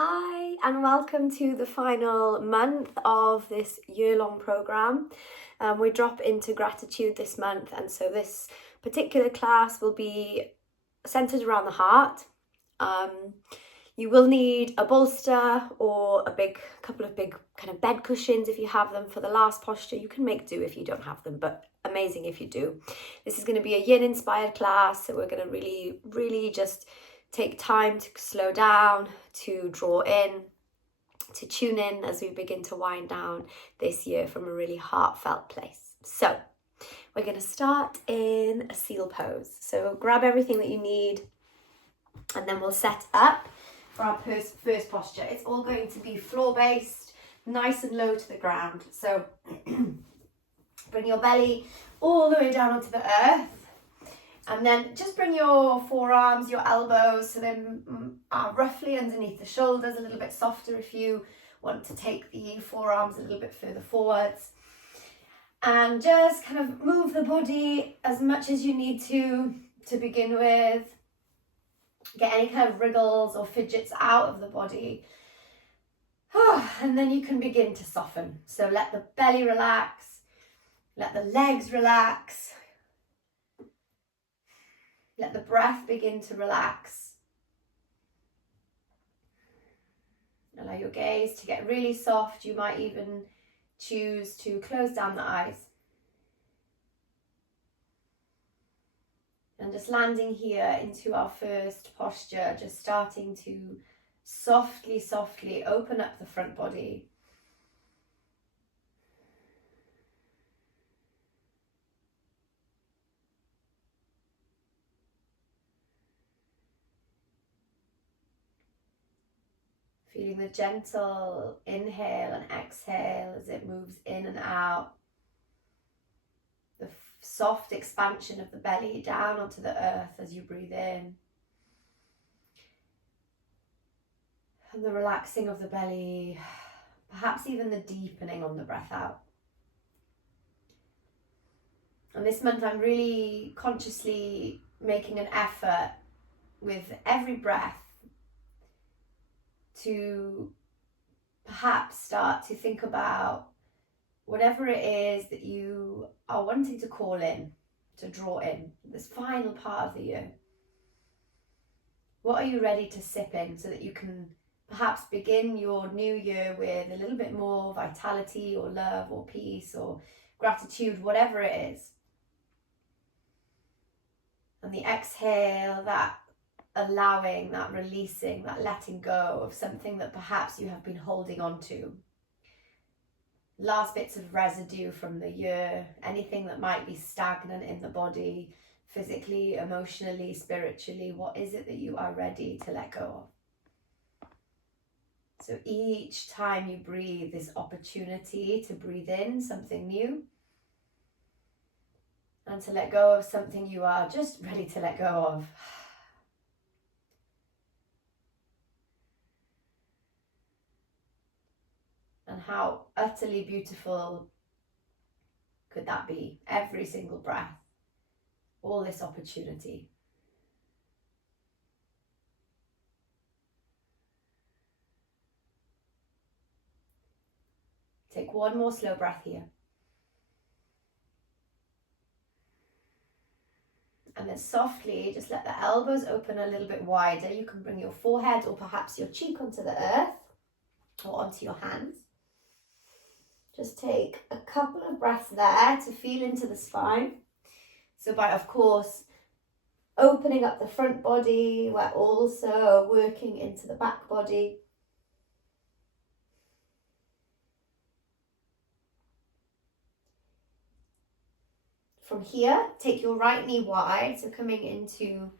Hi and welcome to the final month of this year-long programme. We drop into gratitude this month, and so this particular class will be centred around the heart. You will need a bolster or a couple of big kind of bed cushions if you have them for the last posture. You can make do if you don't have them, but amazing if you do. This is going to be a yin inspired class, so we're going to really just take time to slow down, to draw in, to tune in as we begin to wind down this year from a really heartfelt place. So we're going to start in a seal pose. So grab everything that you need and then we'll set up for our first posture. It's all going to be floor based, nice and low to the ground. So bring your belly all the way down onto the earth. And then just bring your forearms, your elbows, so they are roughly underneath the shoulders, a little bit softer if you want to take the forearms a little bit further forwards. And just kind of move the body as much as you need to begin with. Get any kind of wriggles or fidgets out of the body. And then you can begin to soften. So let the belly relax, let the legs relax. Let the breath begin to relax. Allow your gaze to get really soft. You might even choose to close down the eyes. And just landing here into our first posture, just starting to softly open up the front body. Feeling the gentle inhale and exhale as it moves in and out. The soft expansion of the belly down onto the earth as you breathe in. And the relaxing of the belly, perhaps even the deepening on the breath out. And this month I'm really consciously making an effort with every breath to perhaps start to think about whatever it is that you are wanting to call in, to draw in, this final part of the year. What are you ready to sip in so that you can perhaps begin your new year with a little bit more vitality or love or peace or gratitude, whatever it is. And the exhale, that allowing, that releasing, that letting go of something that perhaps you have been holding on to. Last bits of residue from the year, anything that might be stagnant in the body, physically, emotionally, spiritually. What is it that you are ready to let go of? So each time you breathe, this opportunity to breathe in something new and to let go of something you are just ready to let go of. And how utterly beautiful could that be? Every single breath, all this opportunity. Take one more slow breath here. And then softly, just let the elbows open a little bit wider. You can bring your forehead or perhaps your cheek onto the earth or onto your hands. Just take a couple of breaths there to feel into the spine. So by, of course, opening up the front body, we're also working into the back body. From here, take your right knee wide, so coming into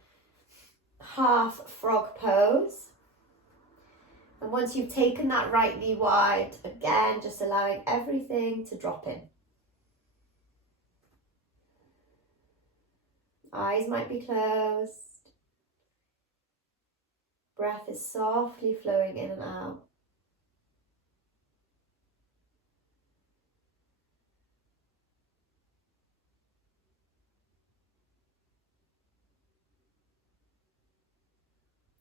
half frog pose. And once you've taken that right knee wide, again, just allowing everything to drop in. Eyes might be closed. Breath is softly flowing in and out.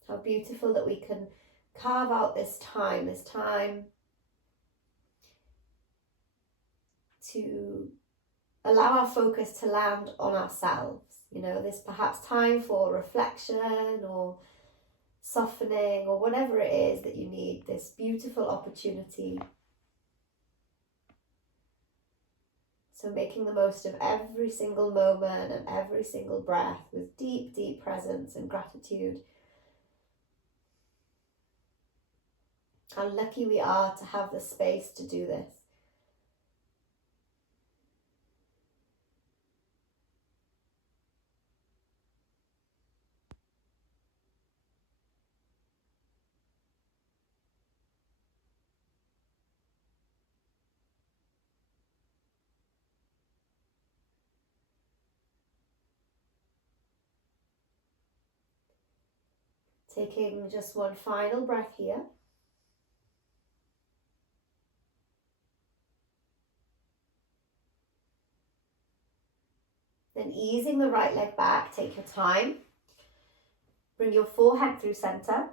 How beautiful that we can carve out this time to allow our focus to land on ourselves. You know, this perhaps time for reflection or softening or whatever it is that you need, this beautiful opportunity. So making the most of every single moment and every single breath with deep, deep presence and gratitude. How lucky we are to have the space to do this. Taking just one final breath here. Then easing the right leg back, take your time. Bring your forehead through center.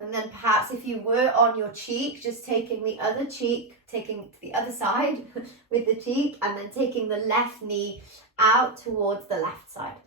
And then perhaps if you were on your cheek, just taking the other cheek, taking to the other side with the cheek, and then taking the left knee out towards the left side.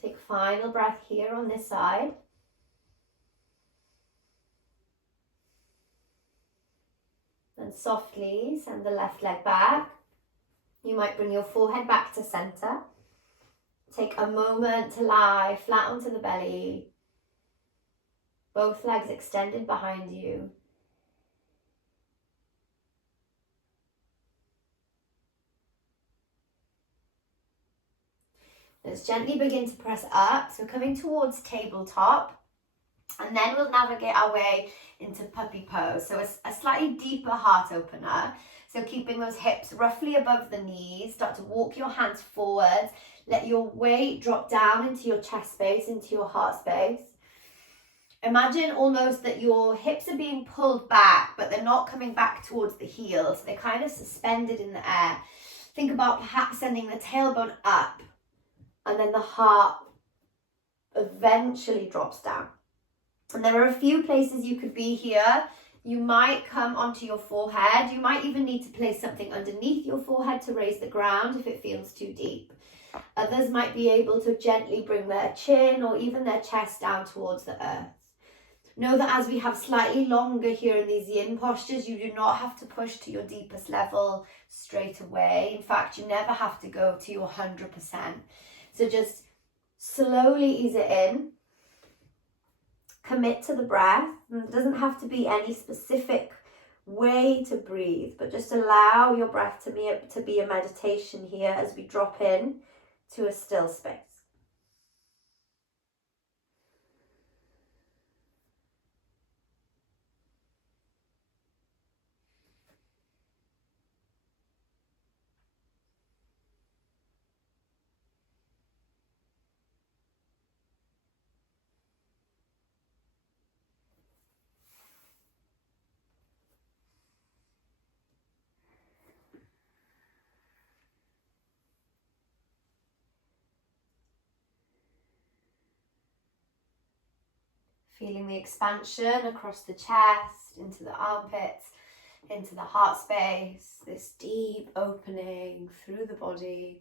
Take final breath here on this side. And softly send the left leg back. You might bring your forehead back to center. Take a moment to lie flat onto the belly. Both legs extended behind you. Let's gently begin to press up. So coming towards tabletop. And then we'll navigate our way into puppy pose. So a slightly deeper heart opener. So keeping those hips roughly above the knees. Start to walk your hands forwards. Let your weight drop down into your chest space, into your heart space. Imagine almost that your hips are being pulled back, but they're not coming back towards the heels. They're kind of suspended in the air. Think about perhaps sending the tailbone up, and then the heart eventually drops down. And there are a few places you could be here. You might come onto your forehead. You might even need to place something underneath your forehead to raise the ground if it feels too deep. Others might be able to gently bring their chin or even their chest down towards the earth. Know that as we have slightly longer here in these yin postures, you do not have to push to your deepest level straight away. In fact, you never have to go to your 100%. So just slowly ease it in. Commit to the breath. And it doesn't have to be any specific way to breathe, but just allow your breath to be a meditation here as we drop in to a still space. Feeling the expansion across the chest, into the armpits, into the heart space, this deep opening through the body.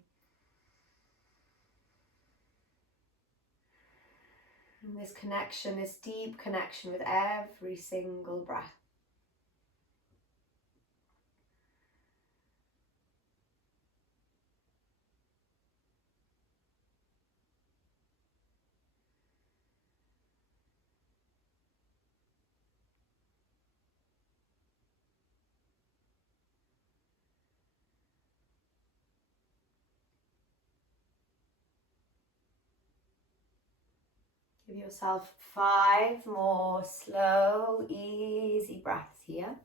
this connection, this deep connection with every single breath. Give yourself 5 more slow, easy breaths here.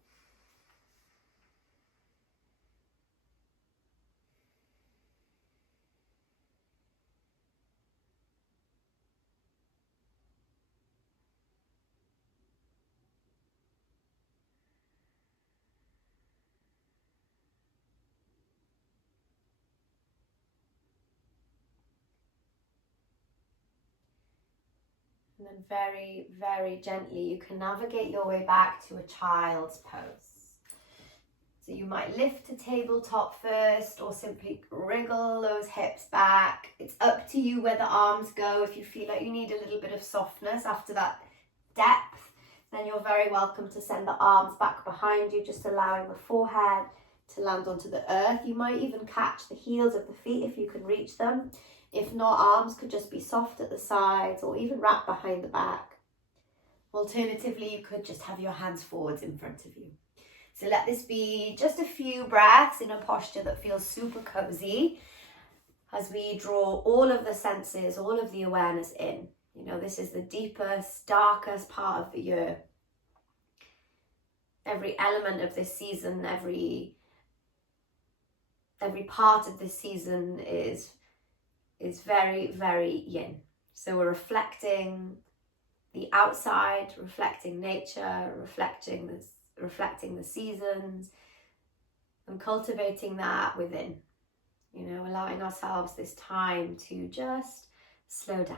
And then very, very gently, you can navigate your way back to a child's pose. So you might lift to tabletop first, or simply wriggle those hips back. It's up to you where the arms go. If you feel like you need a little bit of softness after that depth, then you're very welcome to send the arms back behind you, just allowing the forehead to land onto the earth. You might even catch the heels of the feet if you can reach them. If not, arms could just be soft at the sides or even wrapped behind the back. Alternatively, you could just have your hands forwards in front of you. So let this be just a few breaths in a posture that feels super cozy as we draw all of the senses, all of the awareness in. You know, this is the deepest, darkest part of the year. Every element of this season, every part of this season is very, very yin. So we're reflecting the outside, reflecting nature, reflecting the seasons, and cultivating that within. You know, allowing ourselves this time to just slow down.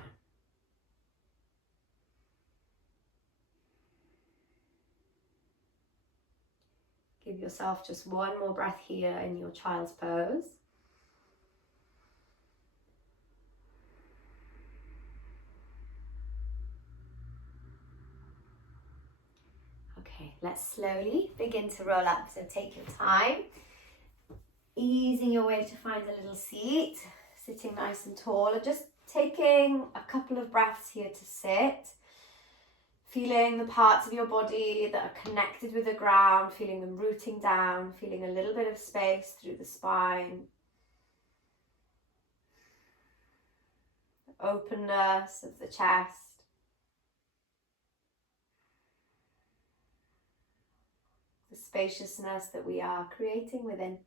Give yourself just one more breath here in your child's pose. Okay, let's slowly begin to roll up. So take your time, easing your way to find a little seat, sitting nice and tall, and just taking a couple of breaths here to sit. Feeling the parts of your body that are connected with the ground, feeling them rooting down, feeling a little bit of space through the spine. The openness of the chest. The spaciousness that we are creating within.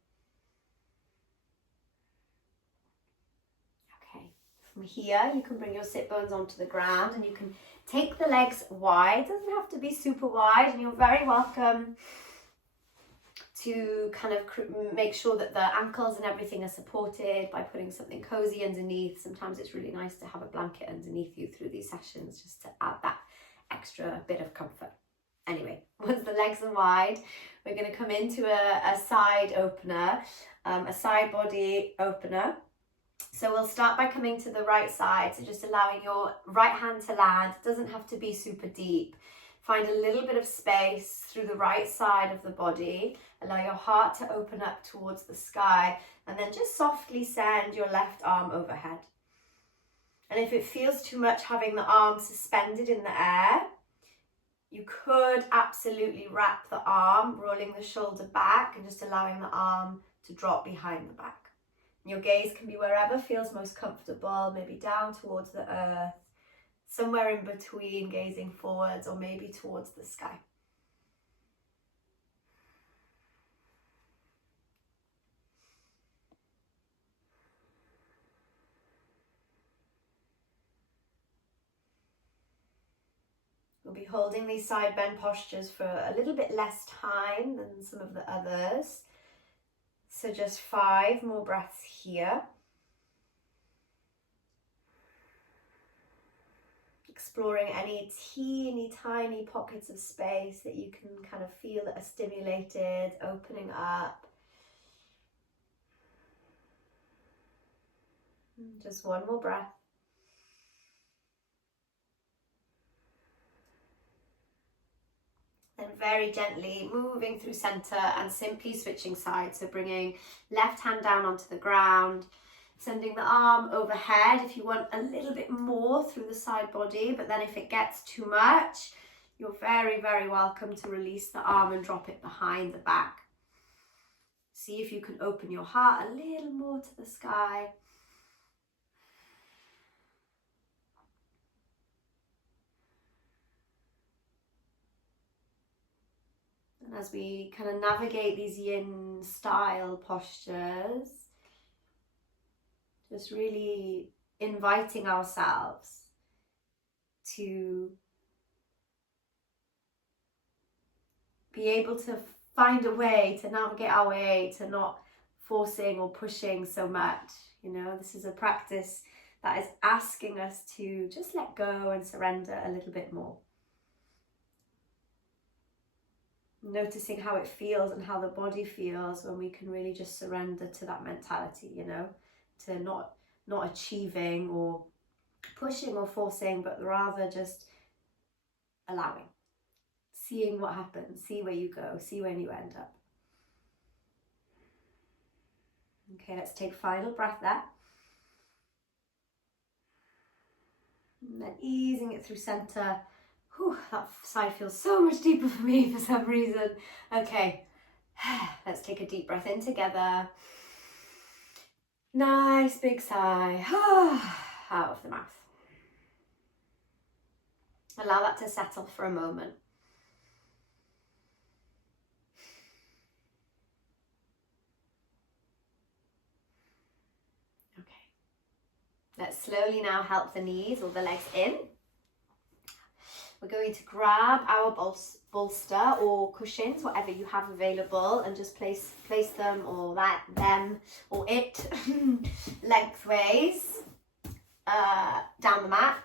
Okay, from here you can bring your sit bones onto the ground and you can take the legs wide. It doesn't have to be super wide, and you're very welcome to kind of make sure that the ankles and everything are supported by putting something cozy underneath. Sometimes it's really nice to have a blanket underneath you through these sessions just to add that extra bit of comfort. Anyway, once the legs are wide, we're going to come into a side opener, a side body opener. So we'll start by coming to the right side, so just allowing your right hand to land. It doesn't have to be super deep. Find a little bit of space through the right side of the body. Allow your heart to open up towards the sky, and then just softly send your left arm overhead. And if it feels too much having the arm suspended in the air, you could absolutely wrap the arm, rolling the shoulder back and just allowing the arm to drop behind the back. Your gaze can be wherever feels most comfortable, maybe down towards the earth, somewhere in between, gazing forwards or maybe towards the sky. We'll be holding these side bend postures for a little bit less time than some of the others. So just 5 more breaths here. Exploring any teeny tiny pockets of space that you can kind of feel that are stimulated, opening up. Just one more breath. very gently moving through center and simply switching sides. So bringing left hand down onto the ground, sending the arm overhead if you want a little bit more through the side body, but then if it gets too much, you're very, very welcome to release the arm and drop it behind the back. See if you can open your heart a little more to the sky. And as we kind of navigate these yin style postures, just really inviting ourselves to be able to find a way to navigate our way, to not forcing or pushing so much. You know, this is a practice that is asking us to just let go and surrender a little bit more. Noticing how it feels and how the body feels when we can really just surrender to that mentality, you know, to not achieving or pushing or forcing, but rather just allowing, seeing what happens, see where you go, see when you end up. Okay, let's take final breath there. And then easing it through center. Whew, that side feels so much deeper for me for some reason. Okay, let's take a deep breath in together. Nice big sigh out of the mouth. Allow that to settle for a moment. Okay, let's slowly now help the knees or the legs in. We're going to grab our bolster or cushions, whatever you have available, and just place them or them or it lengthways down the mat.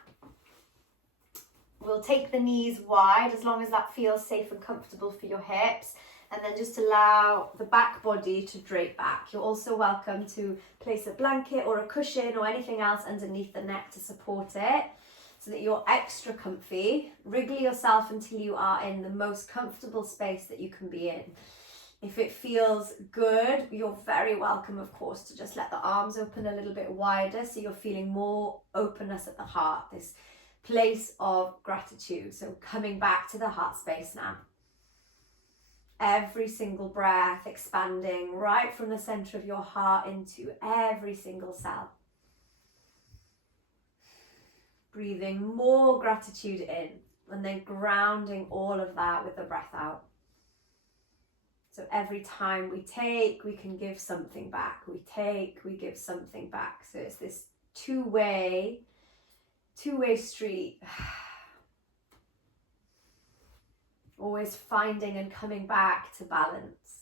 We'll take the knees wide as long as that feels safe and comfortable for your hips, and then just allow the back body to drape back. You're also welcome to place a blanket or a cushion or anything else underneath the neck to support it, so that you're extra comfy. Wriggle yourself until you are in the most comfortable space that you can be in. If it feels good, you're very welcome, of course, to just let the arms open a little bit wider so you're feeling more openness at the heart, this place of gratitude. So coming back to the heart space now. Every single breath expanding right from the center of your heart into every single cell. Breathing more gratitude in and then grounding all of that with the breath out. So every time we take, we can give something back. We take, we give something back. So it's this two-way street. Always finding and coming back to balance.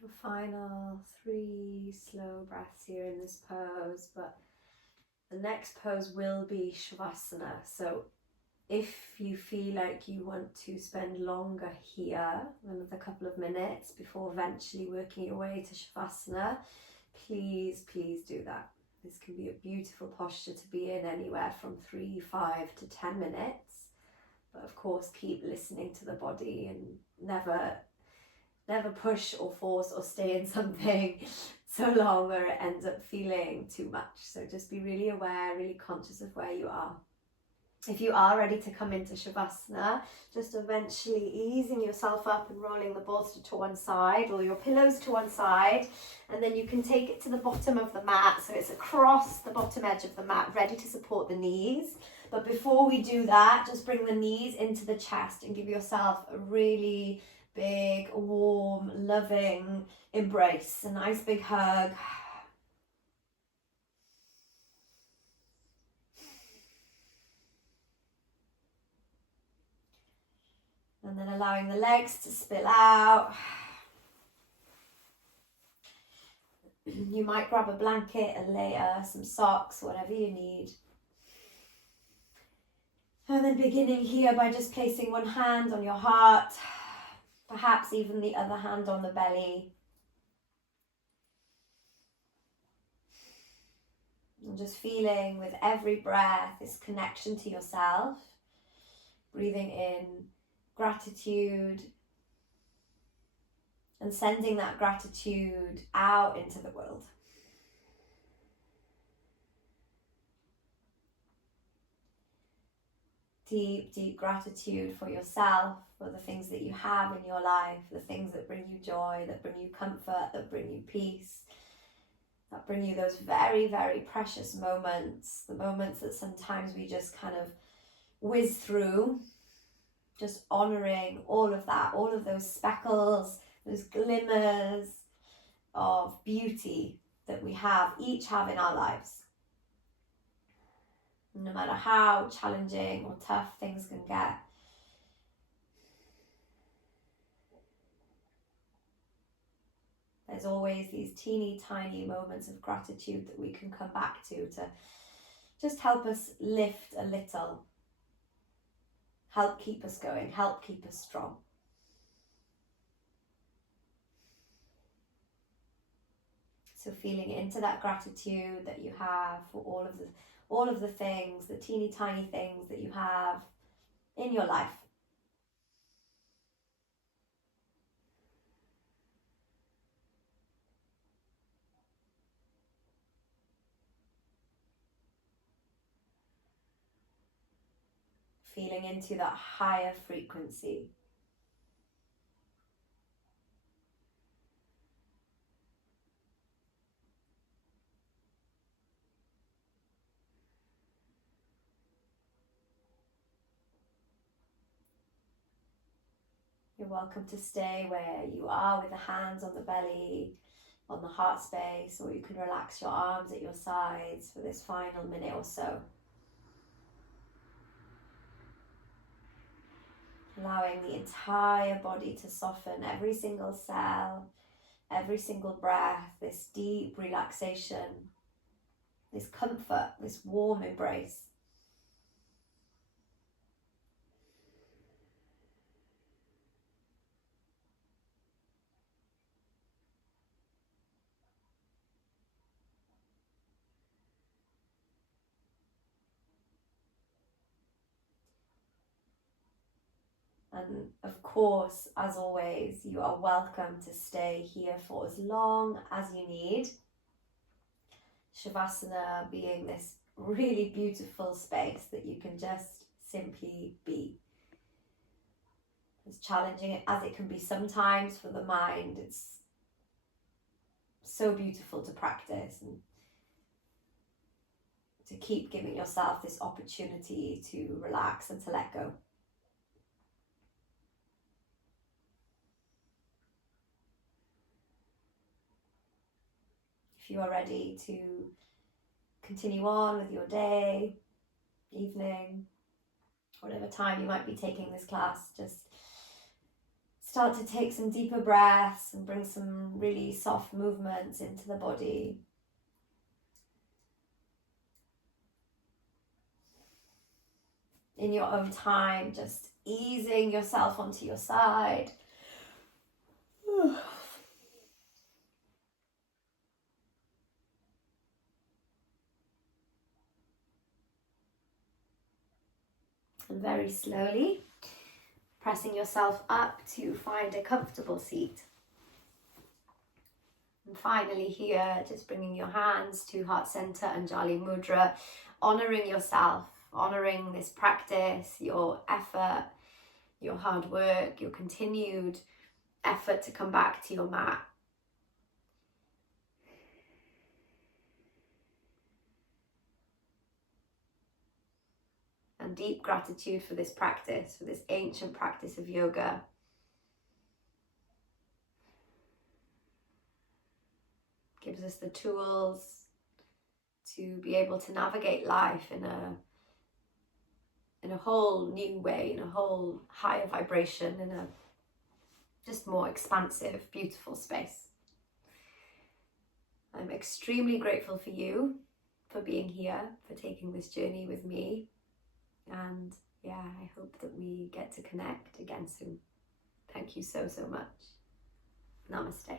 Your final 3 slow breaths here in this pose, but the next pose will be Shavasana. So if you feel like you want to spend longer here, another couple of minutes before eventually working your way to Shavasana, please do that. This can be a beautiful posture to be in, anywhere from 3, 5 to 10 minutes. But of course, keep listening to the body and never push or force or stay in something so long where it ends up feeling too much. So just be really aware, really conscious of where you are. If you are ready to come into Shavasana, just eventually easing yourself up and rolling the bolster to one side or your pillows to one side, and then you can take it to the bottom of the mat, so it's across the bottom edge of the mat, ready to support the knees. But before we do that, just bring the knees into the chest and give yourself a really big, warm, loving embrace, a nice big hug. And then allowing the legs to spill out. You might grab a blanket, a layer, some socks, whatever you need. And then beginning here by just placing one hand on your heart, perhaps even the other hand on the belly. And just feeling with every breath this connection to yourself. Breathing in gratitude and sending that gratitude out into the world. Deep, deep gratitude for yourself, for the things that you have in your life, the things that bring you joy, that bring you comfort, that bring you peace, that bring you those very, very precious moments, the moments that sometimes we just kind of whiz through. Just honouring all of that, all of those speckles, those glimmers of beauty that we each have in our lives. No matter how challenging or tough things can get. There's always these teeny tiny moments of gratitude that we can come back to just help us lift a little. Help keep us going, help keep us strong. So feeling into that gratitude that you have for all of the things, the teeny tiny things that you have in your life. Feeling into that higher frequency. You're welcome to stay where you are with the hands on the belly, on the heart space, or you can relax your arms at your sides for this final minute or so. Allowing the entire body to soften, every single cell, every single breath, this deep relaxation, this comfort, this warm embrace. And of course, as always, you are welcome to stay here for as long as you need. Shavasana being this really beautiful space that you can just simply be. As challenging as it can be sometimes for the mind, it's so beautiful to practice and to keep giving yourself this opportunity to relax and to let go. If you are ready to continue on with your day, evening, whatever time you might be taking this class, just start to take some deeper breaths and bring some really soft movements into the body. In your own time, just easing yourself onto your side. And very slowly, pressing yourself up to find a comfortable seat. And finally here, just bringing your hands to Heart Center and Anjali Mudra, honoring yourself, honoring this practice, your effort, your hard work, your continued effort to come back to your mat. And deep gratitude for this practice, for this ancient practice of yoga. Gives us the tools to be able to navigate life in a whole new way, in a whole higher vibration, in a just more expansive, beautiful space. I'm extremely grateful for you, for being here, for taking this journey with me. And yeah, I hope that we get to connect again soon. Thank you so, so much. Namaste.